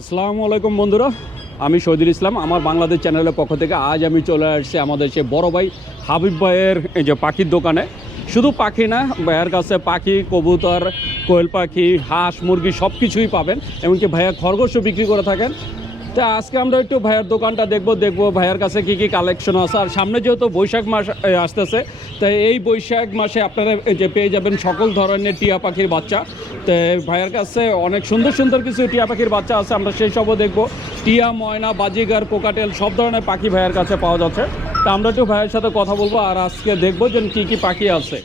আসসালামু আলাইকুম বন্ধুরা, আমি শহীদুল ইসলাম, আমার বাংলাদেশ চ্যানেলের পক্ষ থেকে আজ আমি চলে আসছি আমাদের সে বড় ভাই হাবিব ভাইয়ের এই যে পাখির দোকানে। শুধু পাখি না, ভাইয়ের কাছে পাখি, কবুতর, কোয়েল পাখি, হাঁস, মুরগি সব কিছুই পাবেন, এমনকি ভাইয়া খরগোশও বিক্রি করে থাকেন। তা আজকে আমরা একটু ভাইয়ের দোকানটা দেখব দেখব ভাইয়ের কাছে কী কী কালেকশন আছে। আর সামনে যেহেতু বৈশাখ মাস আসতেছে, তাই এই বৈশাখ মাসে আপনারা যে পেয়ে যাবেন সকল ধরনের টিয়া পাখির বাচ্চা। তো ভাইয়ের কাছে অনেক সুন্দর সুন্দর কিছু টিয়া পাখির বাচ্চা আছে, আমরা সেই সবও দেখব। টিয়া, ময়না, বাজিগার কোকাটেল সব ধরনের পাখি ভাইয়ের কাছে পাওয়া যাচ্ছে। তা আমরা একটু ভাইয়ের সাথে কথা বলব, আর আজকে দেখব যে কী কী পাখি আছে।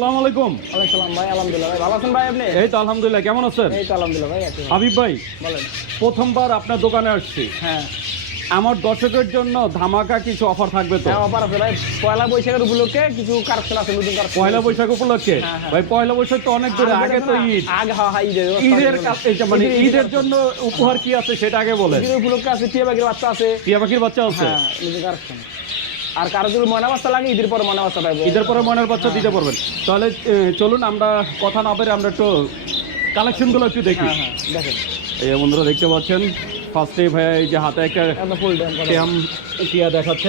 আসসালামু আলাইকুম। ভাই আলহামদুলিল্লাহ ভাই ভালো আছেন ভাই আপনি? এই তো আলহামদুলিল্লাহ কেমন আছেন? এই তো আলহামদুলিল্লাহ ভাই হাবিব ভাই বলেন। প্রথমবার আপনার দোকানে আসছি। হ্যাঁ। আমার দর্শকের জন্য ধামাকা কিছু অফার থাকবে তো? হ্যাঁ অফার আছে ভাই। পয়লা বৈশাখের উপলক্ষে কিছু আছে নতুন পয়লা বৈশাখ উপলক্ষে? হ্যাঁ, হ্যাঁ। ভাই পয়লা বৈশাখ তো অনেক দূরে আগে তো ঈদ। আগে হ্যাঁ হ্যাঁ ঈদের ঈদের কা- মানে ঈদের জন্য উপহার কি আছে সেটা আগে বলেন। ঈদের উপলক্ষে আছে টিয়া বাগের বাচ্চা আছে। টিয়া পাখির বাচ্চা আছে? হ্যাঁ নতুন আর কারও যদি ময়না বাচ্চা লাগে ঈদের পরে ময়না বাচ্চা পাইবে। ঈদের পরে মনের বাচ্চা দিতে পারবেন। তাহলে চলুন আমরা কথা না পেরে আমরা একটু কালেকশনগুলো একটু দেখি। হ্যাঁ হ্যাঁ দেখেন। এই বন্ধুরা দেখতে পাচ্ছেন ফার্স্টে ভাই এই যে হাতে একটা টিয়া দেখাচ্ছে।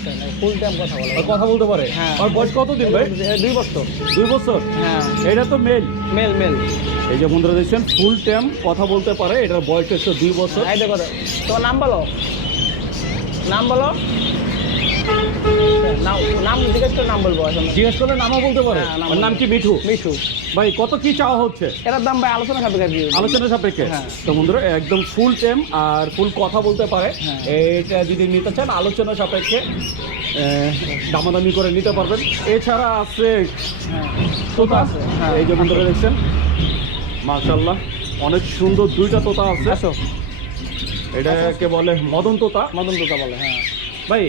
এই যে ফুল টাইম কথা বলে আর কথা বলতে পারে? হ্যাঁ। আর বয়স কত দিন ভাই দুই বছর। দুই বছর? হ্যাঁ। এটা তো মেল মেল মেল এই যে বন্ধুরা দেখছেন ফুল টাইম কথা বলতে পারে এটার বয়স হচ্ছে দুই বছর। এই দেখো তো নাম বলো। নাম বলো। নাম নাম জিজ্ঞেস করে নাম বলব জিজ্ঞেস করলে নামও বলতে পারে। হ্যাঁ, নাম কি মিঠু? মিঠু। ভাই কত কি চাওয়া হচ্ছে? এটার দাম ভাই আলোচনা কি আলোচনা সাপেক্ষে? হ্যাঁ। তো বন্ধুরা একদম ফুল টাইম আর ফুল কথা বলতে পারে। হ্যাঁ। এটা যদি নিতে চান আলোচনা সাপেক্ষে দামাদামি করে নিতে পারবেন। এছাড়া আছে তোতা আছে। এই যে বন্ধুরা দেখছেন মার্শাল্লাহ অনেক সুন্দর দুইটা তোতা আছে। এটাকে বলে মদন তোতা। মদন তোতা বলে হ্যাঁ। ভাই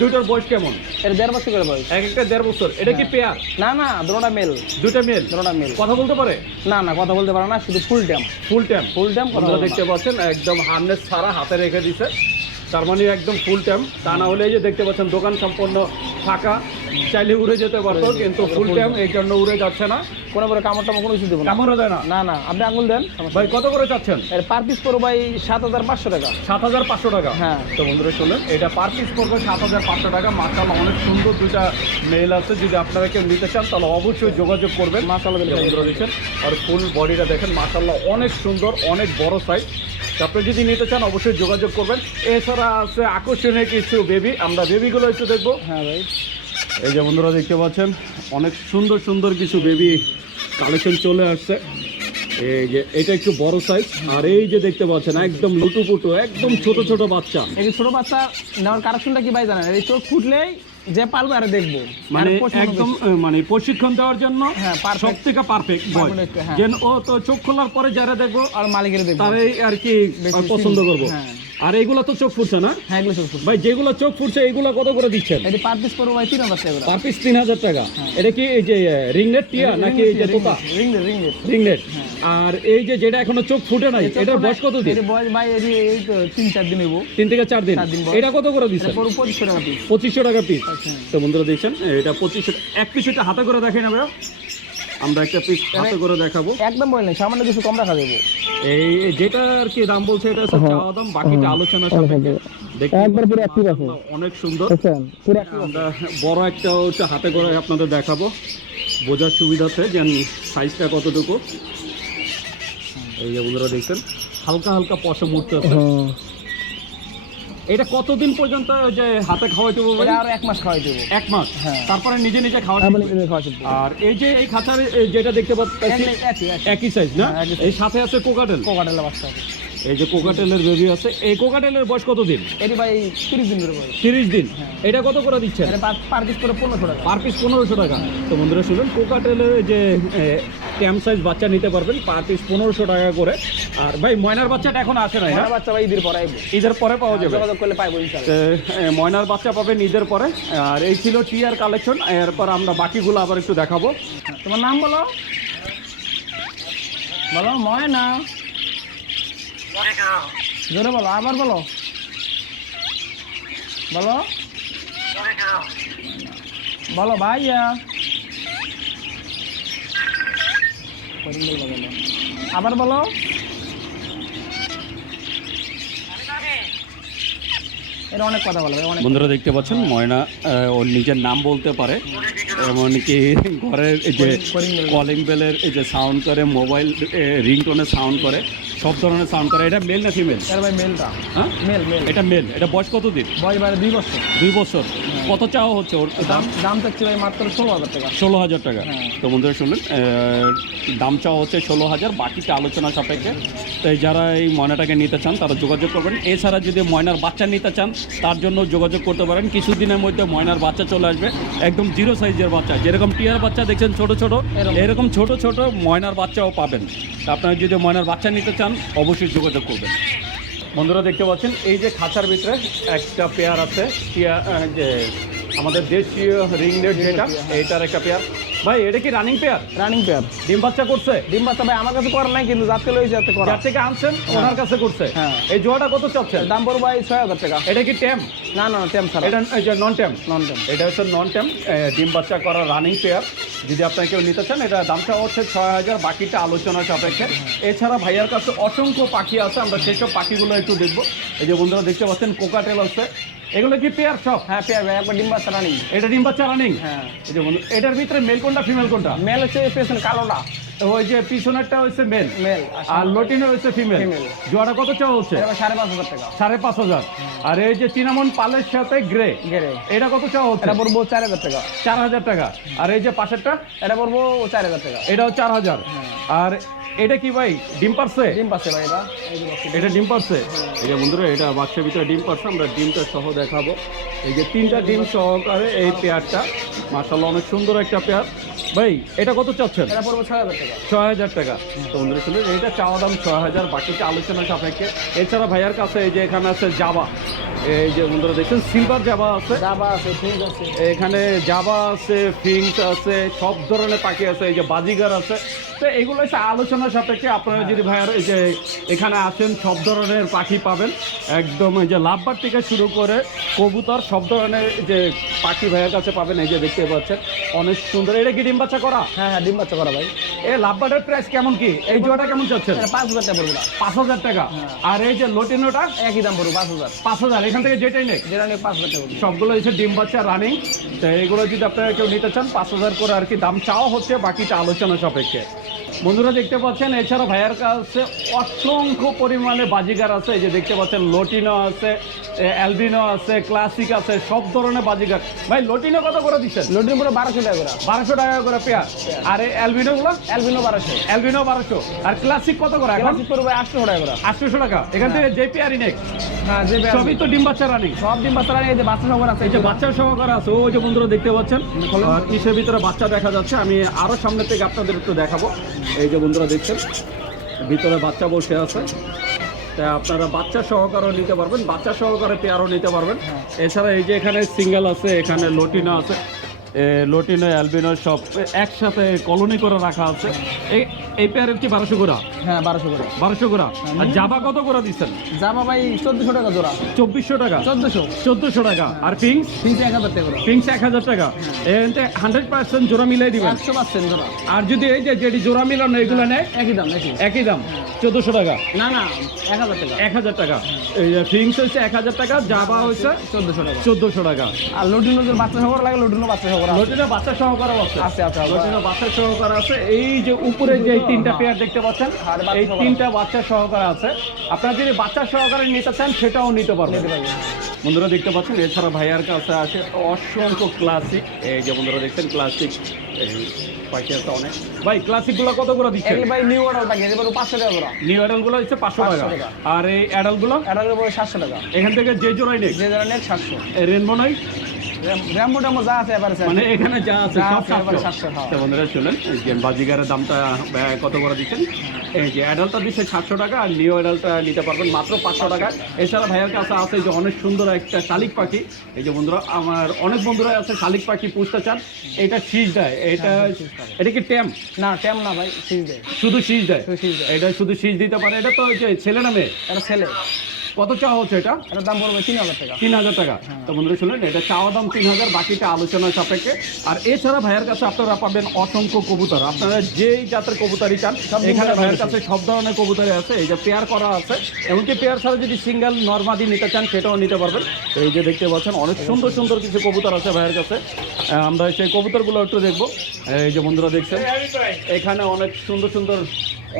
দুইটার বয়স কেমন? এটা দেড় বছর করে বয়স। এক একটা দেড় বছর। এটা কি পেয়ার না না দুটোটা মেল দুটা মেল দুটোটা মেল কথা বলতে পারে? না না কথা বলতে পারে না শুধু ফুল ট্যাম ফুল ট্যাম ফুল ট্যাম কথা দেখতে পাচ্ছেন একদম হার্নেস ছাড়া হাতে রেখে দিছে। তার মানে একদম ফুল টাইম তা না হলে এই যে দেখতে পাচ্ছেন দোকান সম্পূর্ণ ফাঁকা। চাইলে উড়ে যেতে পারতো কিন্তু ফুল টাইম এই জন্য উড়ে যাচ্ছে না। কোনো করে কামড় টামড় কোনো কিছু দেবো না। কামড়ও দেয় না? না না আপনি আঙুল দেন ভাই কত করে চাচ্ছেন। এর পার পিস পড়ো ভাই সাত হাজার পাঁচশো টাকা। সাত হাজার পাঁচশো টাকা? হ্যাঁ। তো বন্ধুরা শুনলেন এটা পার পিস পড়বে সাত হাজার পাঁচশো টাকা। মার্শাল অনেক সুন্দর দুটা মেল আছে। যদি আপনারা কেউ নিতে চান তাহলে অবশ্যই যোগাযোগ করবেন। মাশাআল্লাহ, এই বন্ধুরা দেখছেন আর ফুল বডিটা দেখেন মার্শাল্লাহ অনেক সুন্দর অনেক বড় সাইজ আপনি যদি নিতে চান অবশ্যই যোগাযোগ করবেন। এছাড়া আছে আকর্ষণীয় কিছু বেবি। আমরা বেবিগুলো একটু দেখব। হ্যাঁ ভাই। এই যে বন্ধুরা দেখতে পাচ্ছেন অনেক সুন্দর সুন্দর কিছু বেবি কালেকশন চলে আসছে। এই যে এটা একটু বড় সাইজ আর এই যে দেখতে পাচ্ছেন একদম লুটুপুটু একদম ছোট ছোট বাচ্চা। এই যে ছোট বাচ্চা নেওয়ার কারেকশনটা কি ভাই জানেন? এই চোখ ফুটলেই যে পারবে আর দেখব। মানে একদম মানে প্রশিক্ষণ দেওয়ার জন্য সব থেকে পারফেক্ট বয়। যেন ও তো চোখ খোলার পরে যারা দেখব আর মালিকের দেখব। তারাই আর কি পছন্দ করব। হ্যাঁ। আর এগুলো তো চোখ ফুটছে না? হ্যাঁ এগুলো চোখ ভাই যেগুলো চোখ ফুটছে এগুলো কত করে দিচ্ছেন? এটি পার পিস পড়ব ভাই তিন হাজার টাকা পার পিস তিন হাজার টাকা। এটা কি এই যে রিংনেট টিয়া নাকি এই যে তোতা? রিং রিং রিংনেট আর এই যে যেটা এখনও চোখ ফুটে নাই এটার বয়স কত দিন? বয়স ভাই এটি এই তো তিন চার দিন হইব। তিন থেকে চার দিন। এটা কত করে দিচ্ছেন? পড়ব পঁচিশশো টাকা পিস পঁচিশশো টাকা পিস আচ্ছা। তো বন্ধুরা দেখছেন এটা পঁচিশশো এক পিস এটা হাতে করে দেখে নেবে আমরা একটা পিস হাতে করে দেখাবো। একদম বললেন সামান্য কিছু কম রাখা দেবো এই যেটা আর কি দাম বলছে এটা হচ্ছে চাওয়া দাম বাকিটা আলোচনা সাপেক্ষে। দেখতে একবার পুরো active আছে। অনেক সুন্দর। বুঝছেন পুরো আমরা বড় একটা হচ্ছে হাতে করে আপনাদের দেখাবো। বোঝার সুবিধাতে যে সাইজটা কতটুকু। এই যে বন্ধুরা দেখছেন হালকা হালকা পশম উঠতে আছে। হ্যাঁ। এটা কতদিন পর্যন্ত যে হাতে খাওয়াইতে হবে এটা আরও এক মাস খাওয়াই দেবো। এক মাস? হ্যাঁ। তারপরে নিজে নিজে খাওয়া হ্যাঁ, শিখব আর এই যে এই এই যেটা দেখতে পাচ্ছি একই সাইজ না? হ্যাঁ। এই সাথে আছে কোকাটেল কোকাটেলা বাচ্চা এই যে কোকাটেলের বেবি আছে। এই কোকাটেলের বয়স কত দিন এটি ভাই তিরিশ দিন বয়স। তিরিশ দিন। এটা কত করে দিচ্ছেন? পার- পার পিস করে পনেরোশো টাকা। পার পিস পনেরোশো টাকা। তো বন্ধুরা শুনুন কোকাটেলের যে ক্যাম সাইজ বাচ্চা নিতে পারবেন পার পিস পনেরোশো টাকা করে। আর ভাই ময়নার বাচ্চাটা এখন আসে না? বাচ্চা ভাই ঈদের পরে ঈদের পরে পাওয়া যাবে? করলে পাইবো এ, ময়নার বাচ্চা পাবেন ঈদের পরে। আর এই ছিল টিয়ার কালেকশন এরপর আমরা বাকিগুলো আবার একটু দেখাবো। তোমার নাম বলো? বলো ময়না। জোরে বলো আবার বলো। বলো। বলো ভাইয়া। আবার বলো। এর অনেক কথা বলবে অনেক বন্ধুরা দেখতে পাচ্ছেন ময়না ওর নিজের নাম বলতে পারে। এমনকি ঘরের এই যে কলিং বেলের এই যে সাউন্ড করে মোবাইল রিংটোনের সাউন্ড করে সব ধরনের সাউন্ড করে। এটা মেল না ফিমেল মেলটা হ্যাঁ? মেল মেল এটা মেল এটা বয়স কত দিন বয়স দুই বছর। দুই বছর। কত চাওয়া হচ্ছে ওর দাম? দাম? চাচ্ছি ভাই মাত্র ষোলো হাজার টাকা। ষোলো হাজার টাকা। হ্যাঁ। তো বন্ধুরা শুনলেন দাম চাওয়া হচ্ছে ষোলো হাজার বাকিটা আলোচনা সাপেক্ষে। তাই যারা এই ময়নাটাকে নিতে চান তারা যোগাযোগ করবেন। এছাড়া যদি ময়নার বাচ্চা নিতে চান তার জন্য যোগাযোগ করতে পারেন। কিছুদিনের মধ্যে ময়নার বাচ্চা চলে আসবে। একদম জিরো সাইজের বাচ্চা। যেরকম টিয়ার বাচ্চা দেখছেন ছোট ছোট এরকম। ছোট ছোট ময়নার বাচ্চাও পাবেন। আপনারা যদি ময়নার বাচ্চা নিতে চান অবশ্যই যোগাযোগ করবেন। বন্ধুরা দেখতে পাচ্ছেন এই যে খাঁচার ভিতরে একটা পেয়ার আছে যে আমাদের দেশীয় রিং নেট যেটা এইটার একটা পেয়ার। ভাই এটা কি রানিং পেয়ার? Running pair. ডিম বাচ্চা করছে? ডিম বাচ্চা ভাই আমার কাছে করার নাই কিন্তু যাতে লই যাতে করা যার থেকে আনছেন ওনার কাছে করছে। হ্যাঁ। এই জোয়াটা কত চাচ্ছেন? দাম পড়বে ভাই ছয় হাজার টাকা। এটা কি ট্যাম না না টেম ছাড়া। এটা এই যে নন ট্যাম নন টেম এটা হচ্ছে নন ট্যাম ডিম বাচ্চা করা রানিং পেয়ার। যদি আপনার কেউ নিতে চান, এটা দামটা হচ্ছে ছয় হাজার, বাকিটা আলোচনা সাপেক্ষে। এছাড়া ভাইয়ার কাছে অসংখ্য পাখি আছে, আমরা সেসব পাখিগুলো একটু দেখব। এই যে বন্ধুরা, দেখতে পাচ্ছেন কোকাটেল আছে এগুলো কি পেয়ার সব হ্যাঁ পেয়ার ভাই একবার ডিম বাচ্চা রানিং এটা ডিম বাচ্চা রানিং হ্যাঁ। এই যে বন্ধু এটার ভিতরে মেল কোনটা ফিমেল কোনটা? মেল হচ্ছে পেছনে কালোটা। ওই যে পিছনেরটা হচ্ছে মেল মেল আর লটিনে হচ্ছে ফিমেল। জোয়াটা কত চাওয়া হচ্ছে? সাড়ে পাঁচ হাজার টাকা। সাড়ে পাঁচ হাজার। আর এই যে চিনামন পালের সাথে গ্রে গেরে এটা কত চাওয়া হচ্ছে? এটা পড়ব চার হাজার টাকা। চার হাজার টাকা। আর এই যে পাশেরটা? এটা পড়ব চার হাজার টাকা। এটাও চার হাজার। আর এটা কি ভাই? ডিম পারছে? ডিম পাচ্ছে ভাই এটা। ডিম পারছে? এই যে বন্ধুরা এটা বাক্সের ভিতরে ডিম পারছে আমরা ডিমটা সহ দেখাবো। এই যে তিনটা ডিম সহকারে এই পেয়ারটা মার্শাল্লাহ অনেক সুন্দর একটা পেয়ার। ভাই এটা কত চাচ্ছেন? এটা পড়ব ছয় হাজার টাকা। ছয় হাজার টাকা। তো বন্ধুরা শুনুন এটা চাওয়া দাম ছয় হাজার বাকিটা আলোচনা সাপেক্ষে। এছাড়া ভাইয়ার কাছে এই যে এখানে আছে জাবা। এই যে বন্ধুরা দেখছেন সিলভার জাবা আছে। ডাবা আছে আছে। এখানে জাবা আছে ফিংস আছে সব ধরনের পাখি আছে এই যে বাজিগার আছে। তো এগুলো হচ্ছে আলোচনা সাপেক্ষে। আপনারা যদি ভাইয়ার এই যে এখানে আছেন সব ধরনের পাখি পাবেন। একদম এই যে লাভবার থেকে শুরু করে কবুতর, সব ধরনের যে পাখি ভাইয়ের কাছে পাবেন, এই যে দেখতে পাচ্ছেন। অনেক সুন্দর। এটা কি ডিম বাচ্চা করা? হ্যাঁ হ্যাঁ ডিম বাচ্চা করা ভাই। এই লাভবার্ডের প্রাইস কেমন কি? এই জোড়াটা কেমন এটা পাঁচ হাজার টাকা পড়ব। পাঁচ হাজার টাকা। আর এই যে লোটিনোটা? একই দাম পড়ব পাঁচ হাজার। পাঁচ হাজার। এখান থেকে যেটাই নেই যেটা নিয়ে পাঁচ হাজার টাকা সবগুলো হচ্ছে ডিম বাচ্চা রানিং তো এগুলো যদি আপনারা কেউ নিতে চান পাঁচ হাজার করে আর কি দাম চাওয়া হচ্ছে বাকিটা আলোচনা সাপেক্ষে। বন্ধুরা দেখতে পাচ্ছেন এছাড়া ভাইয়ার কাছে অসংখ্য পরিমাণে বাজিগার আছে। এই যে দেখতে পাচ্ছেন লটিনো আছে অ্যালবিনো আছে ক্লাসিক আছে সব ধরনের বাজিগার। ভাই লটিনো কত করে দিচ্ছেন? লোডিং পুরো বারোশো টাকা করে। বারোশো টাকা করে পেয়ার। আর এই অ্যালবিনোগুলো? অ্যালবিনো বারোশো। অ্যালবিনো বারোশো। আর ক্লাসিক কত করে এখন? ক্লাসিক পড়বে আটশো টাকা করে। আটশোশো টাকা। এখান থেকে যে পেয়ারই নেক হ্যাঁ যে সবই তো ডিম বাচ্চা রানিং সব ডিম বাচ্চা রানিং, এই যে বাচ্চা সবার আছে। এই যে বাচ্চা সহকারে আছে। ওই যে বন্ধুরা দেখতে পাচ্ছেন আর কিসের ভিতরে বাচ্চা দেখা যাচ্ছে? আমি আরও সামনে থেকে আপনাদের একটু দেখাবো। এই যে বন্ধুরা দেখছেন ভিতরে বাচ্চা বসে আছে। তা আপনারা বাচ্চা সহকারেও নিতে পারবেন বাচ্চা সহকারে পেয়ারও নিতে পারবেন। এছাড়া এই যে এখানে সিঙ্গেল আছে এখানে লটিনো আছে। লটিনো অ্যালবিনো সব একসাথে কলোনি করে রাখা আছে। এই এই পেয়ারের কি বারোশো গোড়া হ্যাঁ বারোশো করে। বারোশো গোড়া? আর জাবা কত করে দিচ্ছেন? জামা ভাই চোদ্দশো টাকা জোড়া। চব্বিশশো টাকা? চোদ্দশো। চোদ্দোশো টাকা। আর পিঙ্ক তিনশো এক হাজার টাকা। করে এক হাজার টাকা। এতে হান্ড্রেড পার্সেন্ট জোড়া মিলাই দিবেন? একশো জোড়া। আর যদি এই যে যেটি জোড়া মিলানো এগুলো নেয়? একই দাম একই। দাম। চোদ্দোশো টাকা? না না এক হাজার টাকা। এক হাজার টাকা। এই ফিংস হচ্ছে এক হাজার টাকা জাবা হচ্ছে চোদ্দশো টাকা। চোদ্দোশো টাকা। আর লুটিনো যে বাচ্চা সবার লাগে লুটিনো বাচ্চা আছে। লটিনে বাচ্চা সহকারও আছে। আছে আছে লটিনে বাচ্চা সহকার আছে। এই যে উপরে যে তিনটা পেয়ার দেখতে পাচ্ছেন এই। তিনটা বাচ্চা সহকারে আছে। আপনারা যদি বাচ্চা সহকারে নিতে চান সেটাও নিতে পারবেন। বন্ধুরা দেখতে পাচ্ছেন এছাড়া ভাইয়ার কাছে আছে অসংখ্য ক্লাসিক এই যে বন্ধুরা দেখছেন ক্লাসিক পাখি আছে অনেক। ভাই ক্লাসিকগুলো কত করে দিচ্ছেন ভাই নিউ অর্ডার পাখি পাঁচশো টাকা জোড়া নিউ অ্যাডালগুলো হচ্ছে পাঁচশো টাকা। আর এই অ্যাডালগুলো পড়বে সাতশো টাকা। এখান থেকে যে জোড়াই নেই? যে নেট সাতশো। রেনবো নয় র্যাম্বো ট্যাম্বো যা আছে এবার মানে এখানে যা আছে সব সাতশো। 700, হ্যাঁ। তো বন্ধুরা শুনেন যে বাজিগারের দামটা কত করে দিচ্ছেন? এই যে অ্যাডালটা দিচ্ছে সাতশো টাকা আর নিউ অ্যাডালটা নিতে পারবেন মাত্র পাঁচশো টাকা। এছাড়া ভাইয়ের কাছে আছে যে অনেক সুন্দর একটা শালিক পাখি। এই যে বন্ধুরা আমার অনেক বন্ধুরা আছে শালিক পাখি পুষতে চান। এটা শীষ দেয়। এটা এটা কি ট্যাম না ট্যাম না ভাই শীষ দেয়। শুধু শীষ দেয়। এটা শুধু শীষ দিতে পারে? এটা তো ছেলে না মেয়ে? এটা ছেলে। কত চাওয়া হচ্ছে এটা? এটার দাম পড়বে তিন হাজার টাকা। তিন হাজার টাকা। তো বন্ধুরা শুনলেন এটা চাওয়া দাম তিন হাজার বাকিটা আলোচনা সাপেক্ষে। আর এছাড়া ভাইয়ের কাছে আপনারা পাবেন অসংখ্য কবুতর। আপনারা যেই জাতের কবুতরই চান এখানে ভাইয়ের কাছে সব ধরনের কবুতরই আছে। এই যে পেয়ার করা আছে এমনকি পেয়ার ছাড়া যদি সিঙ্গেল নর্মাদি নিতে চান সেটাও নিতে পারবেন। এই যে দেখতে পাচ্ছেন অনেক সুন্দর সুন্দর কিছু কবুতর আছে ভাইয়ের কাছে। আমরা সেই কবুতরগুলো একটু দেখব। এই যে বন্ধুরা দেখছেন এখানে অনেক সুন্দর সুন্দর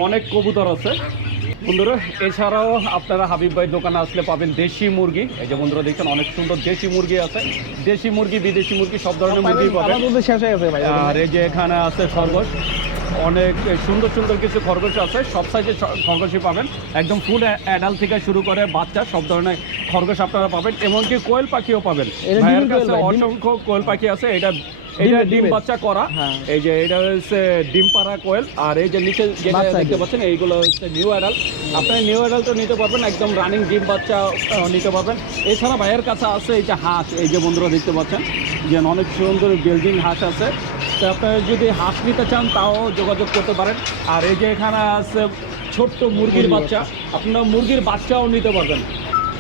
অনেক কবুতর আছে। বন্ধুরা এছাড়াও আপনারা হাবিব ভাই দোকানে আসলে পাবেন দেশি মুরগি। এই যে বন্ধুরা দেখছেন অনেক সুন্দর দেশি মুরগি আছে। দেশি মুরগি বিদেশি মুরগি সব ধরনের মুরগি পাবেন। আর এই যে এখানে আছে খরগোশ। অনেক সুন্দর সুন্দর কিছু খরগোশ আছে। সব সাইজের খরগোশই পাবেন। একদম ফুল অ্যাডাল থেকে শুরু করে বাচ্চা সব ধরনের খরগোশ আপনারা পাবেন। এমনকি কোয়েল পাখিও পাবেন। অসংখ্য কোয়েল পাখি আছে। এটা এটা ডিম বাচ্চা করা। হ্যাঁ। এই যে এটা হচ্ছে ডিম পাড়া কোয়েল। আর এই যে নিচে যেটা দেখতে পাচ্ছেন এইগুলো হচ্ছে নিউ অ্যাডাল আপনি নিউ নিতে পারবেন একদম রানিং ডিম বাচ্চা নিতে পারবেন। এছাড়া ভাইয়ের কাছে আছে এই যে হাঁস এই যে বন্ধুরা দেখতে পাচ্ছেন যে অনেক সুন্দর বেলজিং হাঁস আছে। তো আপনারা যদি হাঁস নিতে চান তাও যোগাযোগ করতে পারেন। আর এই যে এখানে আছে ছোট্ট মুরগির বাচ্চা। আপনারা মুরগির বাচ্চাও নিতে পারবেন।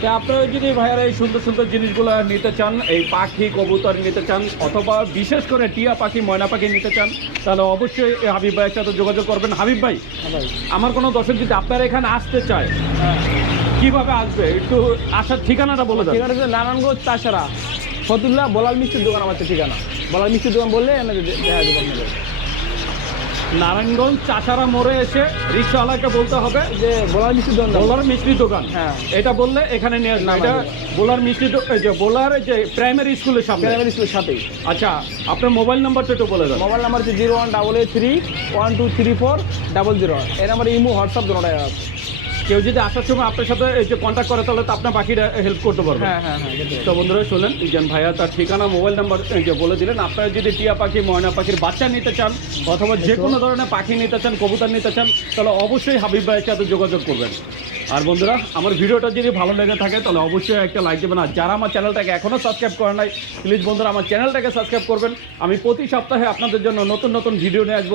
আপনারা যদি ভাইয়ারা এই সুন্দর সুন্দর জিনিসগুলো নিতে চান, এই পাখি, কবুতর নিতে চান, অথবা বিশেষ করে টিয়া পাখি, ময়না পাখি নিতে চান, তাহলে অবশ্যই হাবিব ভাইয়ের সাথে যোগাযোগ করবেন। হাবিব ভাই, আমার কোনো দর্শক যদি আপনারা এখানে আসতে চায়, কীভাবে আসবে? একটু আসার ঠিকানাটা বলে দেন। ঠিকানা নারায়ণগঞ্জ তাছাড়া। ফতুল্লাহ বলাল মিষ্টির দোকান আমার ঠিকানা। বলাল মিষ্টির দোকান বললে আমি দে- দেখা দেবো আপনাদের। নারায়ণগঞ্জ চাষারা মোড়ে এসে রিক্সাওয়ালাকে বলতে হবে যে বোলার মিষ্টির দোকান। বোলার মিষ্টির দোকান। হ্যাঁ। এটা বললে এখানে নিয়ে আসবে। এটা বোলার মিষ্টি যে বোলার যে প্রাইমারি স্কুলের সামনে। প্রাইমারি স্কুলের সাথে আচ্ছা আপনার মোবাইল নাম্বারটা একটু বলে দেন। মোবাইল নাম্বার হচ্ছে zero one double eight three one two three four double zero এর নাম্বারে ইমো হোয়াটসঅ্যাপ দুটোটাই আছে। কেউ যদি আসার সময় আপনার সাথে এই যে কন্ট্যাক্ট করে তাহলে তো আপনার বাকিরা হেল্প করতে পারবে। হ্যাঁ হ্যাঁ হ্যাঁ তো বন্ধুরা শুনলেন ইজান ভাইয়া তার ঠিকানা মোবাইল নাম্বার এই যে বলে দিলেন আপনারা যদি টিয়া পাখি ময়না পাখির বাচ্চা নিতে চান অথবা যে কোনো ধরনের পাখি নিতে চান কবুতর নিতে চান তাহলে অবশ্যই হাবিব ভাইয়ের সাথে যোগাযোগ করবেন। আর বন্ধুরা আমার ভিডিওটা যদি ভালো লেগে থাকে তাহলে অবশ্যই একটা লাইক দেবেন। আর যারা আমার চ্যানেলটাকে এখনও সাবস্ক্রাইব করে নাই প্লিজ বন্ধুরা আমার চ্যানেলটাকে সাবস্ক্রাইব করবেন। আমি প্রতি সপ্তাহে আপনাদের জন্য নতুন নতুন ভিডিও নিয়ে আসব।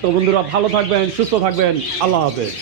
তো বন্ধুরা ভালো থাকবেন সুস্থ থাকবেন। আল্লাহ হাফেজ।